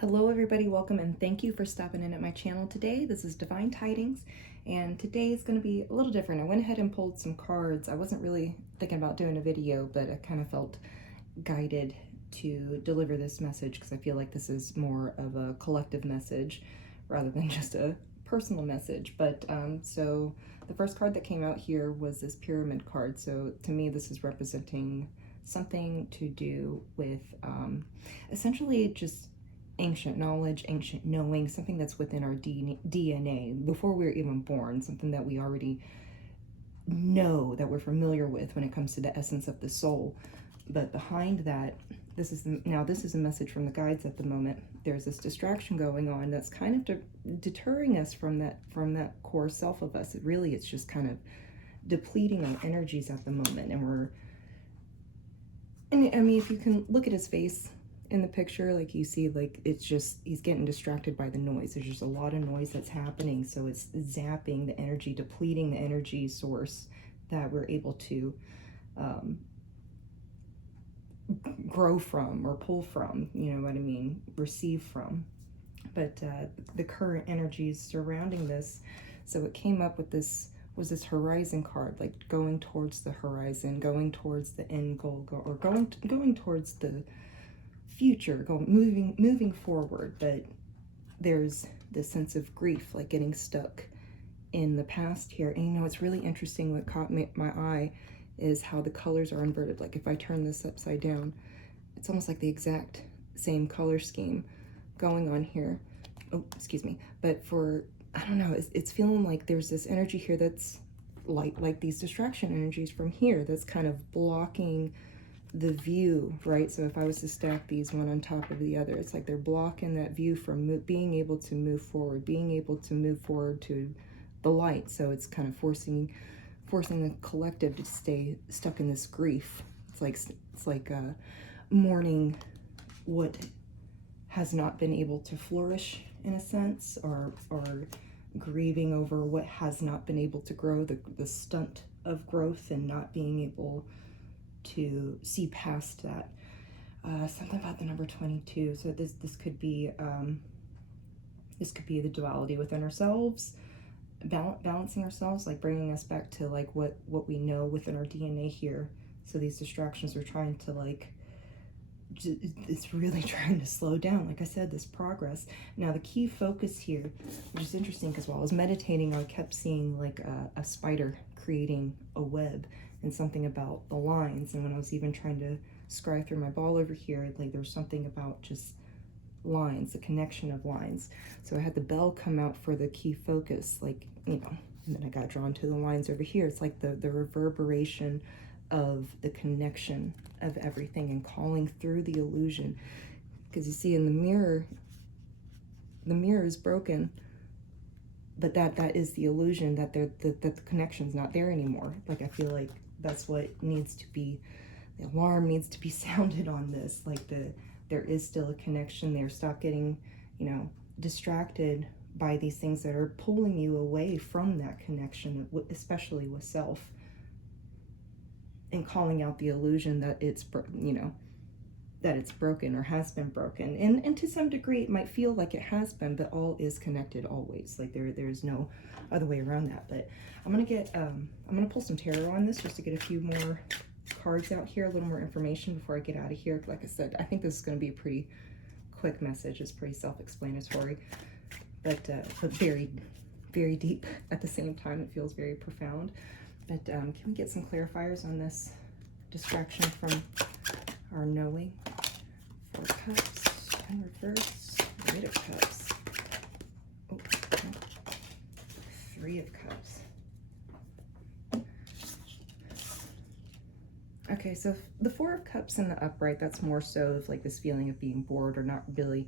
Hello everybody, welcome and thank you for stopping in at my channel today. This is Divine Tidings and today is going to be a little different. I went ahead and pulled some cards. I wasn't really thinking about doing a video, but I kind of felt guided to deliver this message because I feel like this is more of a collective message rather than just a personal message. But so the first card that came out here was this pyramid card. So to me this is representing something to do with essentially just ancient knowledge, ancient knowing, something that's within our DNA before we were even born, something that we already know, that we're familiar with when it comes to the essence of the soul. But behind that, this is a message from the guides at the moment. There's this distraction going on that's kind of deterring us from that core self of us. It's just kind of depleting our energies at the moment. And I mean, if you can look at his face in the picture, like you see, like it's just, he's getting distracted by the noise. There's just a lot of noise that's happening, so it's zapping the energy, depleting the energy source that we're able to grow from or pull from, you know what I mean, receive from. But the current energies surrounding this, so it came up with this, was this horizon card, like going towards the horizon, going towards the end goal, or going towards the future, moving forward. But there's this sense of grief, like getting stuck in the past here. And you know, it's really interesting. What caught my eye is how the colors are inverted. Like if I turn this upside down, it's almost like the exact same color scheme going on here. Oh, excuse me. But for, I don't know, it's feeling like there's this energy here that's like these distraction energies from here that's kind of blocking the view, right? So if I was to stack these one on top of the other, it's like they're blocking that view from being able to move forward, to the light. So it's kind of forcing the collective to stay stuck in this grief. It's like mourning what has not been able to flourish in a sense, or grieving over what has not been able to grow, the stunt of growth, and not being able to see past that. Something about the number 22. So this could be the duality within ourselves, balancing ourselves, like bringing us back to like what we know within our DNA here. So these distractions are trying to it's really trying to slow down, like I said, this progress. Now the key focus here, which is interesting because while I was meditating, I kept seeing like a spider creating a web, and something about the lines. And when I was even trying to scry through my ball over here, like there was something about just lines, the connection of lines. So I had the bell come out for the key focus, like, you know, and then I got drawn to the lines over here. It's like the reverberation of the connection of everything and calling through the illusion. Because you see in the mirror is broken, but that is the illusion that the connection's not there anymore. Like I feel like that's what needs to be, the alarm needs to be sounded on this. Like there is still a connection there. Stop getting, you know, distracted by these things that are pulling you away from that connection, especially with self, and calling out the illusion that it's, you know, that it's broken or has been broken. And to some degree it might feel like it has been, but all is connected always. Like there's no other way around that. But I'm gonna pull some tarot on this just to get a few more cards out here, a little more information before I get out of here. Like I said, I think this is going to be a pretty quick message. It's pretty self-explanatory, but very, very deep at the same time. It feels very profound. But can we get some clarifiers on this distraction from our knowing? 4 cups in reverse, Knight of Cups. Oh, no. 3 of Cups. Okay, so the 4 of Cups in the upright, that's more so of like this feeling of being bored or not really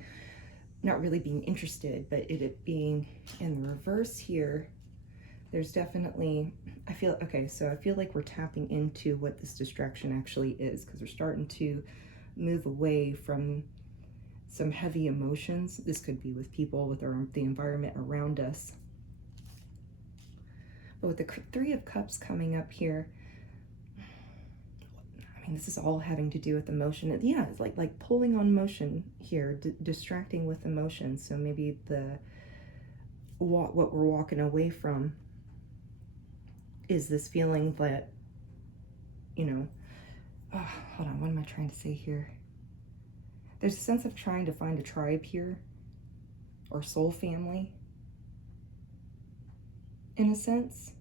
being interested. But it being in the reverse here, there's definitely, I feel like we're tapping into what this distraction actually is, because we're starting to move away from some heavy emotions. This could be with people, with the environment around us. But with the 3 of Cups coming up here, I mean, this is all having to do with emotion. Yeah, it's like pulling on motion here, distracting with emotion. So maybe what we're walking away from is this feeling that, you know, oh, hold on, what am I trying to say here? There's a sense of trying to find a tribe here, or soul family, in a sense.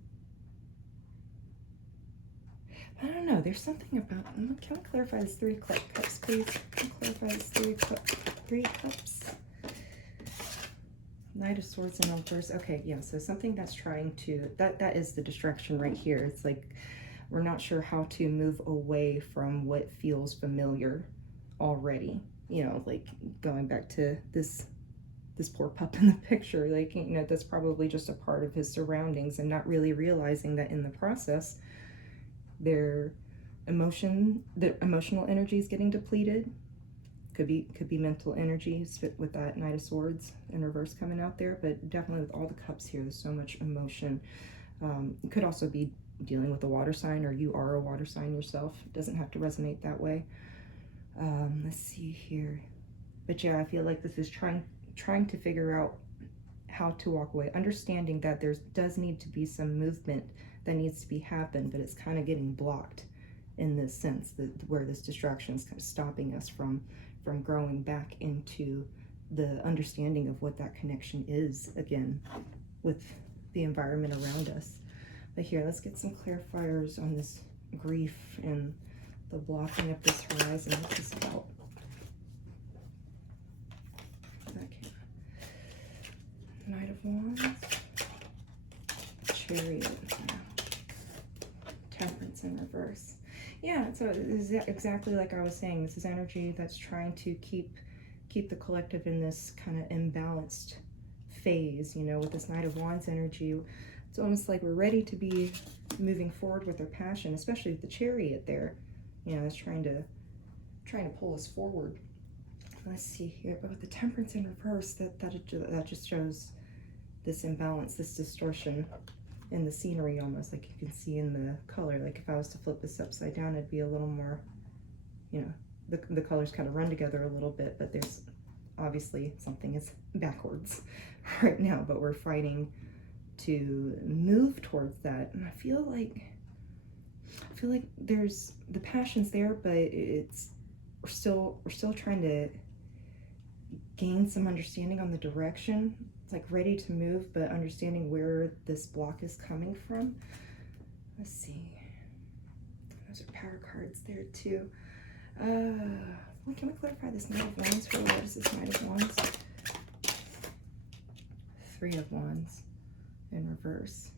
I don't know, there's something about, can we clarify this Three of Cups, please? Can we clarify this Three of Cups? Knight of Swords in reverse. Okay, yeah, so something that's trying to, that is the distraction right here. It's like we're not sure how to move away from what feels familiar already. You know, like going back to this poor pup in the picture, like, you know, that's probably just a part of his surroundings, and not really realizing that in the process the emotional energy is getting depleted. Could be mental energy with that Knight of Swords in reverse coming out there, but definitely with all the cups here, there's so much emotion. It could also be dealing with a water sign, or you are a water sign yourself. It doesn't have to resonate that way. Let's see here. But yeah, I feel like this is trying to figure out how to walk away, understanding that there does need to be some movement that needs to be happened, but it's kind of getting blocked in this sense, that where this distraction is kind of stopping us from growing back into the understanding of what that connection is again with the environment around us. But here, let's get some clarifiers on this grief and the blocking of this horizon. What's this about? Okay. Knight of Wands, Chariot, Temperance in reverse. Yeah, so it's exactly like I was saying. This is energy that's trying to keep the collective in this kind of imbalanced phase, you know, with this Knight of Wands energy. It's almost like we're ready to be moving forward with our passion, especially with the Chariot there. You know, it's trying to pull us forward. Let's see here, but with the Temperance in reverse, that just shows this imbalance, this distortion in the scenery, almost like you can see in the color. Like if I was to flip this upside down, it'd be a little more, you know, the colors kind of run together a little bit, but there's obviously something is backwards right now, but we're fighting to move towards that. And I feel like there's the passion's there, but we're still trying to gain some understanding on the direction. It's like ready to move, but understanding where this block is coming from. Let's see. Those are power cards there too. Well, can we clarify this Knight of Wands for what is this Knight of Wands? Three of Wands in reverse.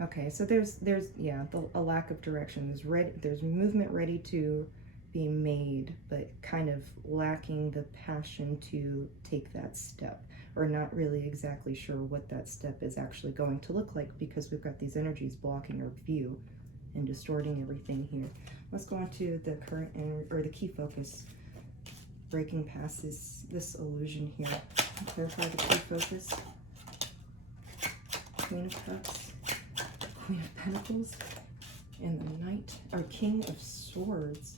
Okay, so there's yeah, a lack of direction. There's movement ready to be made, but kind of lacking the passion to take that step, or not really exactly sure what that step is actually going to look like, because we've got these energies blocking our view and distorting everything here. Let's go on to the current or the key focus, breaking past this illusion here. Clarify the key focus. Queen of Cups, Queen of Pentacles, and the Knight or King of Swords.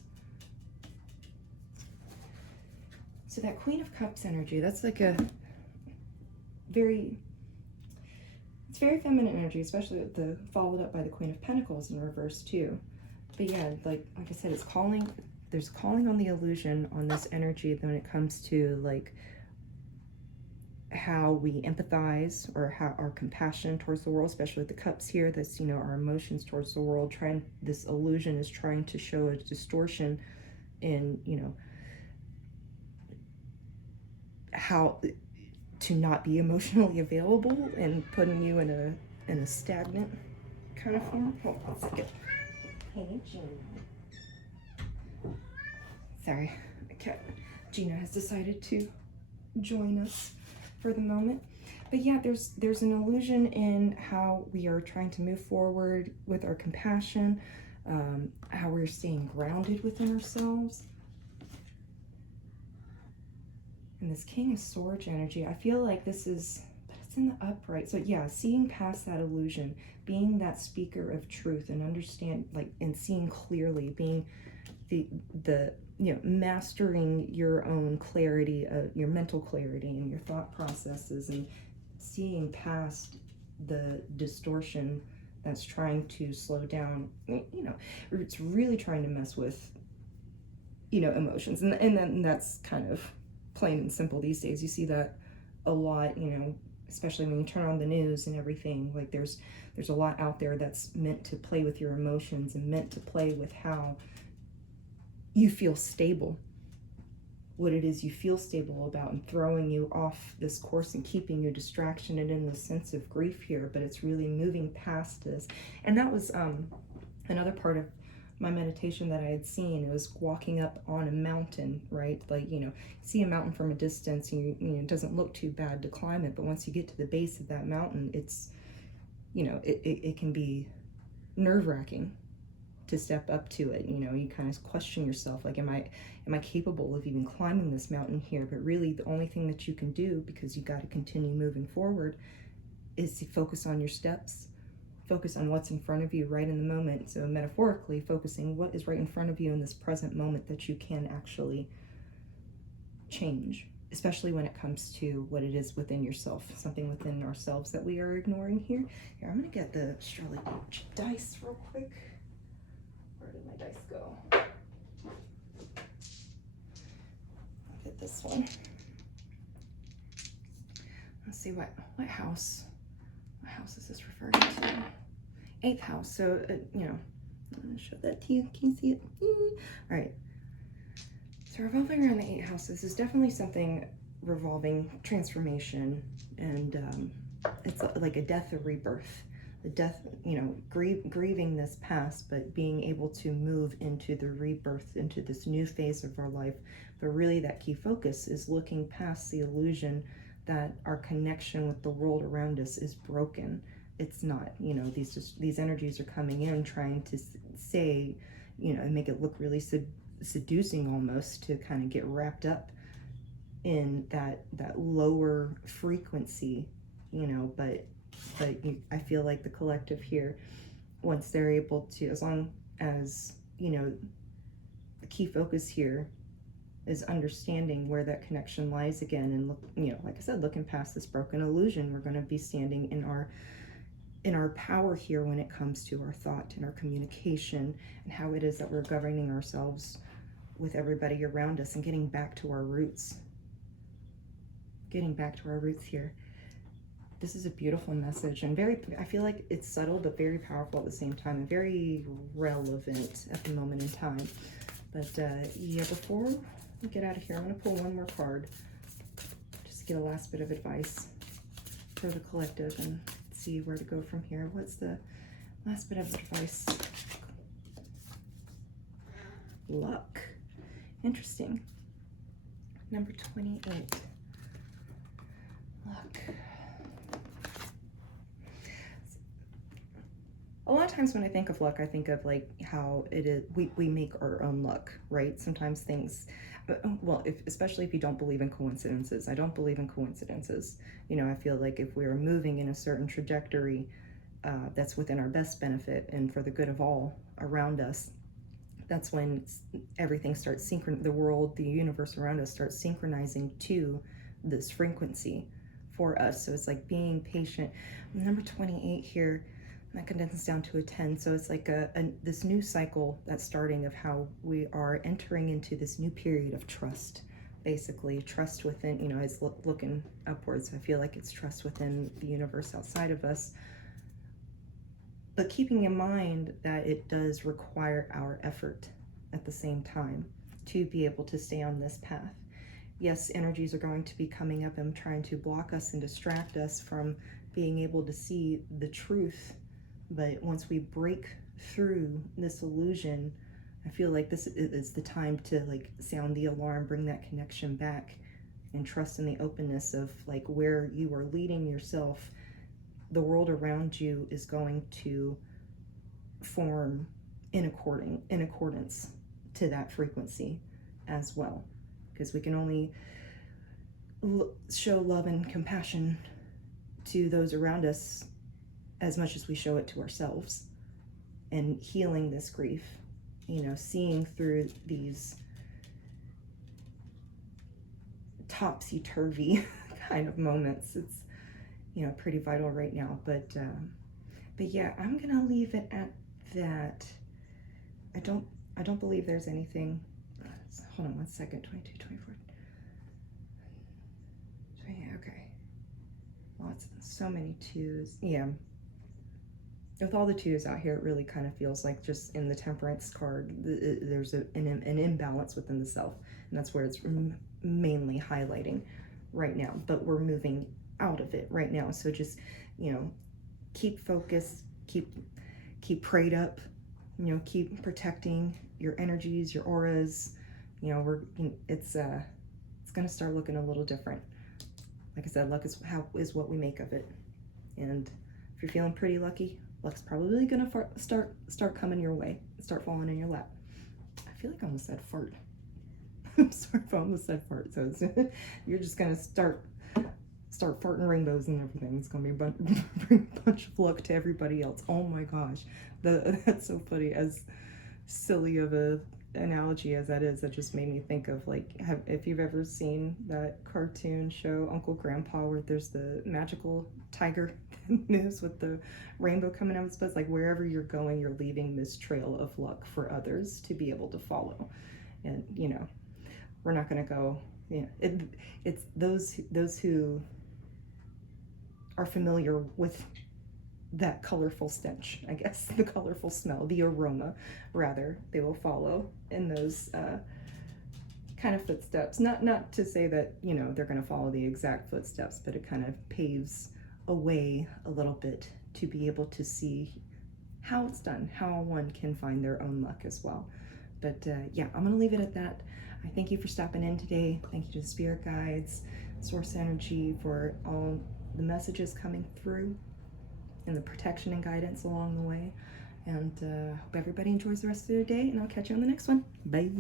So that Queen of Cups energy, that's like it's very feminine energy, especially with the followed up by the Queen of Pentacles in reverse too. But yeah, like I said, there's calling on the illusion on this energy when it comes to like how we empathize, or how our compassion towards the world, especially with the cups here. That's, you know, our emotions towards the world. This illusion is trying to show a distortion in, you know, how to not be emotionally available and putting you in a stagnant kind of form. Hold on a second. Hey, Gina. Sorry, my cat Gina has decided to join us for the moment. But yeah, there's an illusion in how we are trying to move forward with our compassion, how we're staying grounded within ourselves. And this King of Swords energy, I feel like this is, but it's in the upright. So yeah, seeing past that illusion, being that speaker of truth, and understand, like, and seeing clearly, being the mastering your own clarity, your mental clarity and your thought processes, and seeing past the distortion that's trying to slow down, it's really trying to mess with, emotions. And then that's kind of plain and simple these days. You see that a lot, especially when you turn on the news and everything. Like there's a lot out there that's meant to play with your emotions and meant to play with how you feel stable, what it is you feel stable about, and throwing you off this course and keeping you distraction and in the sense of grief here. But it's really moving past this. And that was another part of my meditation that I had seen. It was walking up on a mountain, right? Like, see a mountain from a distance, and it doesn't look too bad to climb it, but once you get to the base of that mountain, it's, it can be nerve-wracking to step up to it. You kind of question yourself, like, am I capable of even climbing this mountain here? But really the only thing that you can do, because you got to continue moving forward, is to focus on your steps, focus on what's in front of you right in the moment. So metaphorically, focusing what is right in front of you in this present moment that you can actually change, especially when it comes to what it is within yourself, something within ourselves that we are ignoring here. Here, I'm gonna get the Shirley dice real quick. Where did my dice go? I'll get this one. Let's see what house is this referring to? 8th house. So I'm gonna show that to you. Can you see it? All right. So revolving around the 8th house, this is definitely something revolving transformation, and it's like a death or rebirth. The death, grieving this past, but being able to move into the rebirth, into this new phase of our life. But really that key focus is looking past the illusion that our connection with the world around us is broken. It's not. These energies are coming in trying to say, and make it look really seducing almost, to kind of get wrapped up in that lower frequency, but I feel like the collective here, once they're able to, as long as, the key focus here is understanding where that connection lies again, and look, like I said, looking past this broken illusion, we're going to be standing in our power here when it comes to our thought and our communication, and how it is that we're governing ourselves with everybody around us, and getting back to our roots. Getting back to our roots here. This is a beautiful message, and I feel like it's subtle but very powerful at the same time, and very relevant at the moment in time. But yeah, before we get out of here, I'm going to pull one more card just to get a last bit of advice for the collective and see where to go from here. What's the last bit of advice? Luck. Interesting. Number 28. Luck. A lot of times when I think of luck, I think of like how it is we make our own luck, right? Sometimes things, well, especially if you don't believe in coincidences. I don't believe in coincidences. I feel like if we are moving in a certain trajectory that's within our best benefit and for the good of all around us, that's when everything starts the world, the universe around us starts synchronizing to this frequency for us. So it's like being patient. Number 28 here, that condenses down to a 10. So it's like this new cycle that's starting, of how we are entering into this new period of trust. Basically, trust within, it's looking upwards. I feel like it's trust within the universe outside of us. But keeping in mind that it does require our effort at the same time to be able to stay on this path. Yes, energies are going to be coming up and trying to block us and distract us from being able to see the truth. But once we break through this illusion, I feel like this is the time to like sound the alarm, bring that connection back, and trust in the openness of like where you are leading yourself. The world around you is going to form in accordance to that frequency as well, because we can only show love and compassion to those around us as much as we show it to ourselves. And healing this grief you know, seeing through these topsy-turvy kind of moments. It's, you know, pretty vital right now. But yeah, I'm gonna leave it at that. I don't believe there's anything. Hold on one second. 22, 24. Okay. Lots, so many twos. Yeah. With all the twos out here, it really kind of feels like just in the Temperance card, there's an imbalance within the self, and that's where it's mainly highlighting right now. But we're moving out of it right now, so just, you know, keep focused, keep prayed up, you know, keep protecting your energies, your auras. You know, it's gonna start looking a little different. Like I said, luck is what we make of it, and if you're feeling pretty lucky, luck's probably gonna start coming your way, start falling in your lap. I feel like I almost said fart. I'm sorry if I almost said fart. So you're just gonna start farting rainbows and everything. It's gonna be bring a bunch of luck to everybody else. Oh my gosh, that's so funny. As silly of a analogy as that is, that just made me think of, like, if you've ever seen that cartoon show Uncle Grandpa, where there's the magical tiger moves with the rainbow coming out of its butt. Like, wherever you're going, you're leaving this trail of luck for others to be able to follow. And, you know, we're not going to go, you know, it's those who are familiar with that colorful stench, I guess, the colorful smell, the aroma, rather, they will follow in those kind of footsteps. Not to say that, you know, they're going to follow the exact footsteps, but it kind of paves a way a little bit to be able to see how it's done, how one can find their own luck as well. But yeah, I'm going to leave it at that. I thank you for stopping in today. Thank you to the spirit guides, source energy, for all the messages coming through and the protection and guidance along the way. And hope everybody enjoys the rest of their day, and I'll catch you on the next one. Bye.